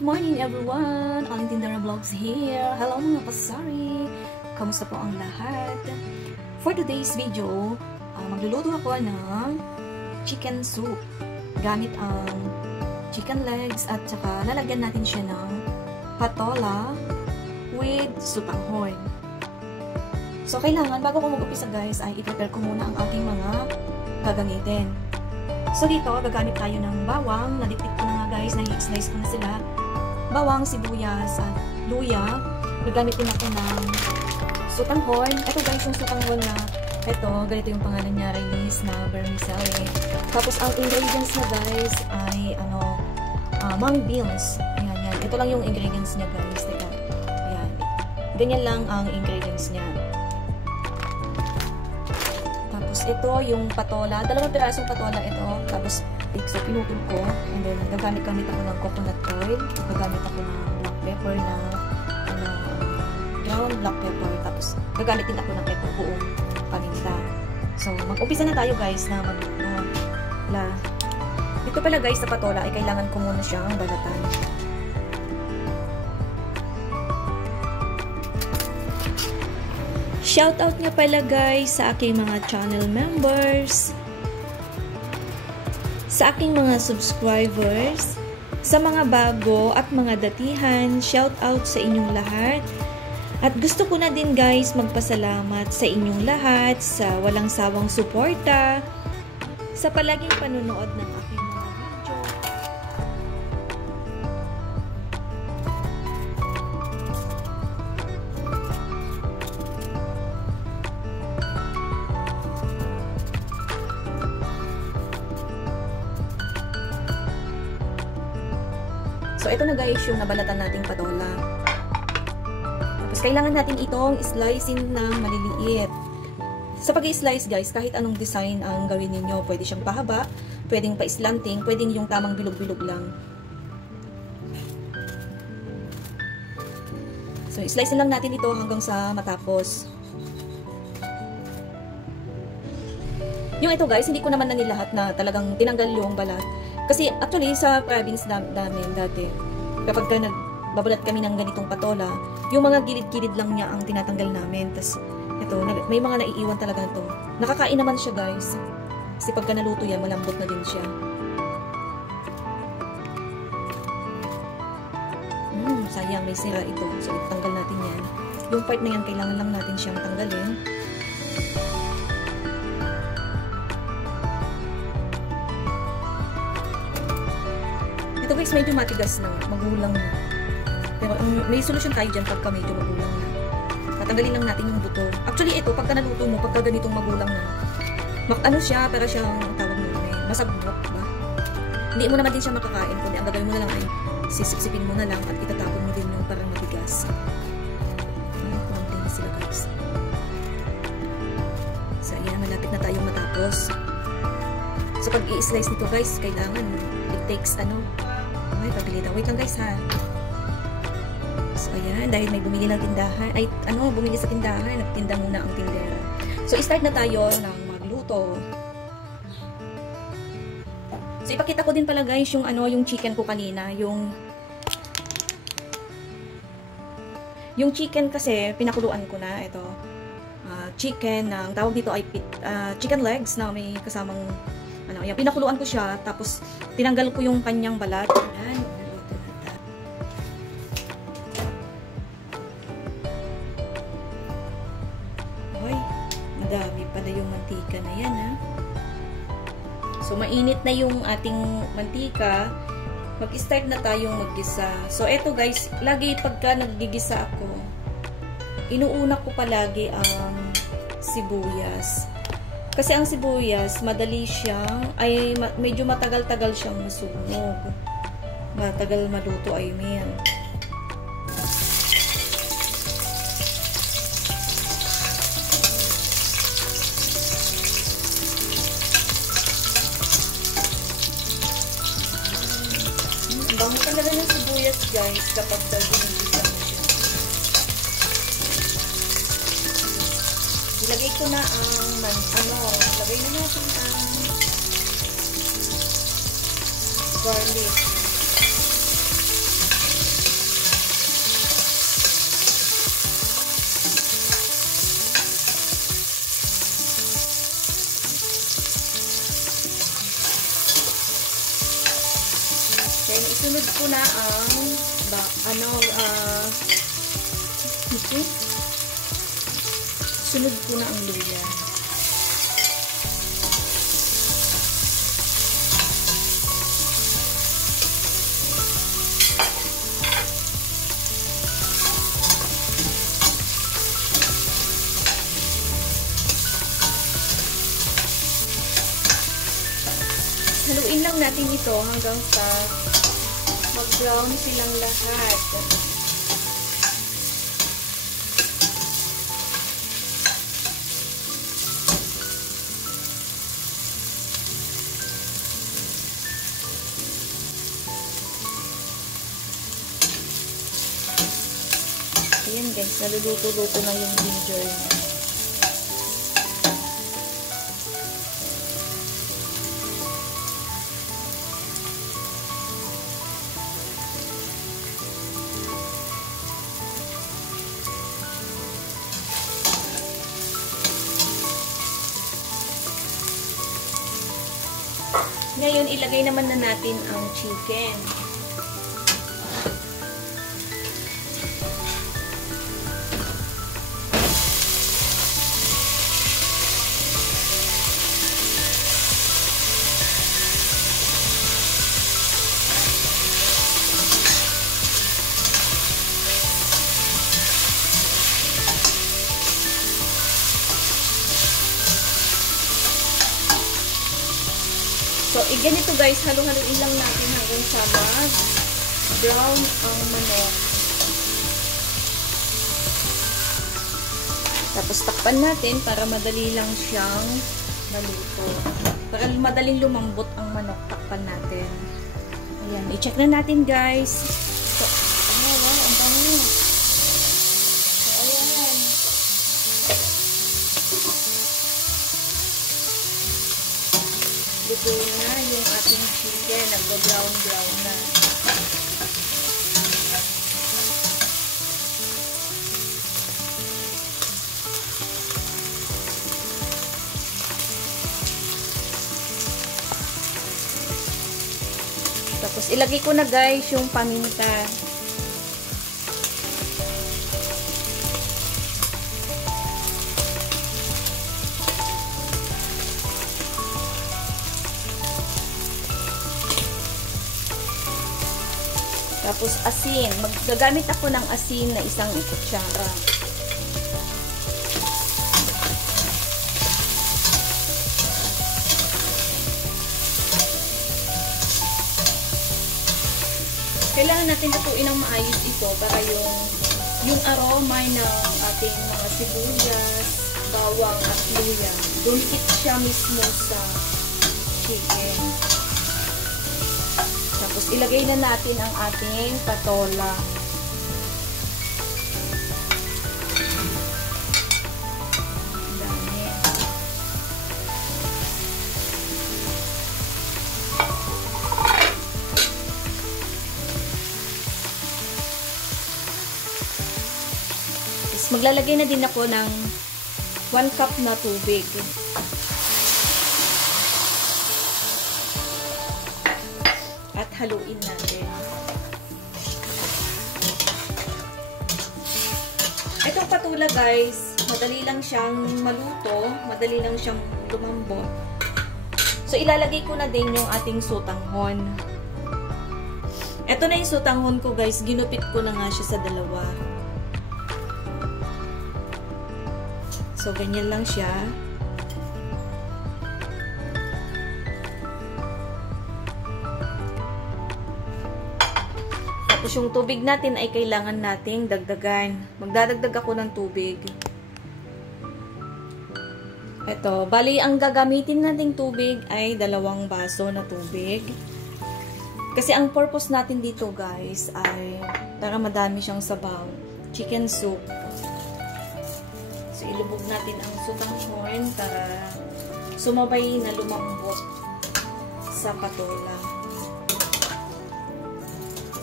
Good morning everyone! Aling Tindera Vlogs here. Hello mga pasari! Kamusta po ang lahat? For today's video, magluluto ako ng chicken soup. Gamit ang chicken legs at saka lalagyan natin siya ng patola with sutanghon. So kailangan, bago ko mag-upisa guys, ay i-prepare ko muna ang ating mga gagamitin. So dito, gagamit tayo ng bawang. Nadiktik ko na nga guys, na-slice ko na sila. Bawang, sibuyas, at luya. Gagamit din ako ng sutanghon. Ito guys, yung sutanghon na ito, ganito yung pangalan niya, release na vermicelli. Tapos ang ingredients na guys ay mung beans. Ayan, yan. Ito lang yung ingredients niya guys. Teka. Ayan. Ganyan lang ang ingredients niya. Tapos ito yung patola. 2 pirasong patola ito. Tapos so pinutol ko. And then gagamit ako ng coconut oil. Gagamit ako ng black pepper na ground black pepper. Tapos gagamit din ako ng ito buong paminta. So mag-umpisa na tayo guys na ito pala guys sa patola ay kailangan ko muna siyang balatan. Shoutout nga pala guys sa aking mga channel members, sa aking mga subscribers, sa mga bago at mga datihan, shoutout sa inyong lahat. At gusto ko na din guys magpasalamat sa inyong lahat sa walang sawang suporta, sa palaging panunood ng aking mga video. So, ito na guys yung nabalatan nating patola. Tapos, kailangan natin itong slicein ng maliliit. Sa pag-i-slice guys, kahit anong design ang gawin ninyo. Pwede siyang pahaba, pwedeng pa-slanting, pwedeng yung tamang bilog-bilog lang. So, slicein lang natin ito hanggang sa matapos. Yung ito guys, hindi ko naman na nilahat na talagang tinanggal yung balat. Kasi actually sa province namin dati, kapag nagbabalat kami ng ganitong patola, yung mga gilid-gilid lang niya ang tinatanggal namin. Tapos ito, may mga naiiwan talaga ito. Nakakain naman siya guys. Kasi pagka naluto yan, malambot na din siya. Sayang, may sira ito. So itanggal natin yan. Yung part na yan, kailangan lang natin siyang tanggalin. Ito guys, medyo matigas na, magulang na. Pero may solusyon tayo dyan pagka medyo magulang na. Tatanggalin lang natin yung buto. Actually ito, pagka naluto mo, pagka ganitong magulang na, ano siya, para siyang tawag mo, may masagbok ba? Hindi mo naman din siya makakain, kundi ang gagawin mo na lang ay sisipsipin mo na lang at itatapon mo din yung parang matigas. Kumantin na sila guys. So ayan, malapit na tayong matapos. So pag i-slice nito guys, kailangan it takes ay, pabilita. Wait lang guys ha. So, ayan. Dahil may bumili ng tindahan. Ay, bumili sa tindahan. Nagtinda muna ang tindera. So, start na tayo ng magluto. So, ipakita ko din pala guys yung yung chicken ko kanina. Yung chicken kasi, pinakuluan ko na. Ito. Chicken. Ang tawag dito ay chicken legs na may kasamang yan, pinakuluan ko siya, tapos tinanggal ko yung kanyang balat. Ayan, naluto na ta. Hoy, madami pala yung mantika na yan, ha. So, mainit na yung ating mantika. Mag-start na tayong maggisa. So, eto guys, lagi pagka naggigisa ako, inuuna ko palagi ang sibuyas. Kasi ang sibuyas, madali siyang, medyo matagal-tagal siyang masunog. Matagal maluto, I mean. Ang bango talaga ng sibuyas, guys, kapag ginigisa mo siya. Ilagay ko na lagay na natin ang garlic. Isunod ko na ang sunod ko na ang luya. Haluin lang natin ito hanggang sa mag-brown silang lahat. Ayan guys, naluluto-luto na yung ginger niya. Ngayon, ilagay naman na natin ang chicken. So, ganito guys, halo-haloin lang natin hanggang sa mag-brown ang manok. Tapos, takpan natin para madali lang siyang maluto. Para madaling lumambot ang manok, takpan natin. Ayan, i-check na natin guys. So, wow, ang dami. So, ayan. Luto na yung ating chicken. Nag-brown-brown na. Tapos, ilagay ko na guys yung paminta. Tapos, asin. Gagamit ako ng asin na 1 kutsara. Kailangan natin lutuin ng maayos ito para yung aroma ng ating mga sibuyas, bawang at luya. Dumikit siya mismo sa chicken. Tapos, ilagay na natin ang ating patola. Dami. Tapos, maglalagay na din ako ng 1 cup na tubig. At haluin natin. Itong patula guys, madali lang siyang maluto, madali lang siyang lumambot. So, ilalagay ko na din yung ating sutanghon. Ito na yung sutanghon ko guys, ginupit ko na nga siya sa 2. So, ganyan lang siya. Tapos yung tubig natin ay kailangan nating dagdagan. Magdadagdag ako ng tubig. Ito, bali ang gagamitin nating tubig ay 2 baso na tubig. Kasi ang purpose natin dito guys ay para madami siyang sabaw. Chicken soup. So ilubog natin ang sutanghon para sumabay na lumambot sa patola.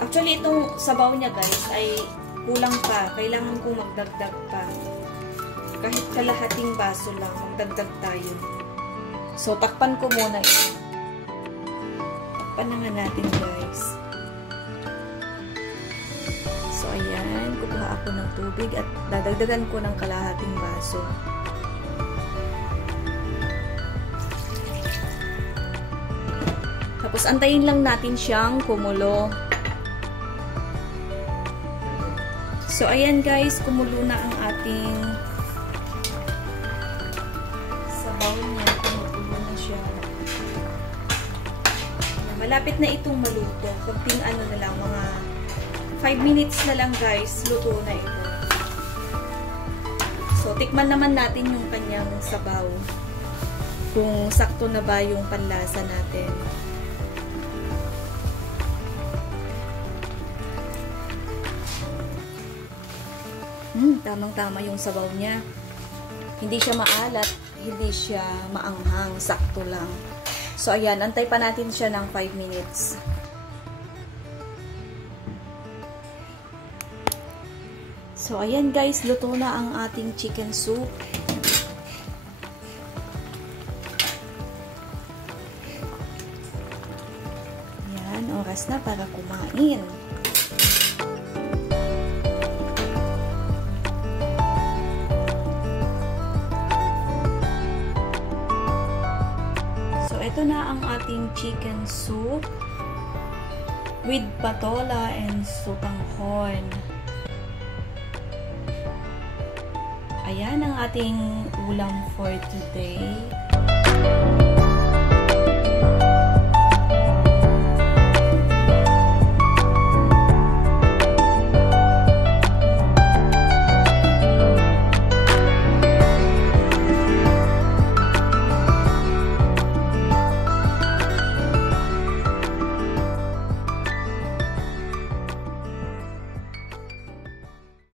Actually, itong sabaw niya guys ay kulang pa. Kailangan kong magdagdag pa. Kahit kalahating baso lang, magdagdag tayo. So, takpan ko muna ito. Takpan na nga natin guys. So, ayan. Kukuha ako ng tubig at dadagdagan ko ng kalahating baso. Tapos, antayin lang natin siyang kumulo. So, ayan guys. Kumulo na ang ating sabaw niya. Kumulo na siya. Malapit na itong maluto. Kunting ano na lang, mga 5 minutes na lang guys, luto na ito. So, tikman naman natin yung kanyang sabaw. Kung sakto na ba yung panlasa natin. Tamang-tama yung sabaw niya. Hindi siya maalat, hindi siya maanghang, sakto lang. So, ayan, antay pa natin siya ng 5 minutes. So, ayan guys, luto na ang ating chicken soup. Ayan, oras na para kumain. So, ito na ang ating chicken soup with patola and sotanghon. Ayan ang ating ulam for today.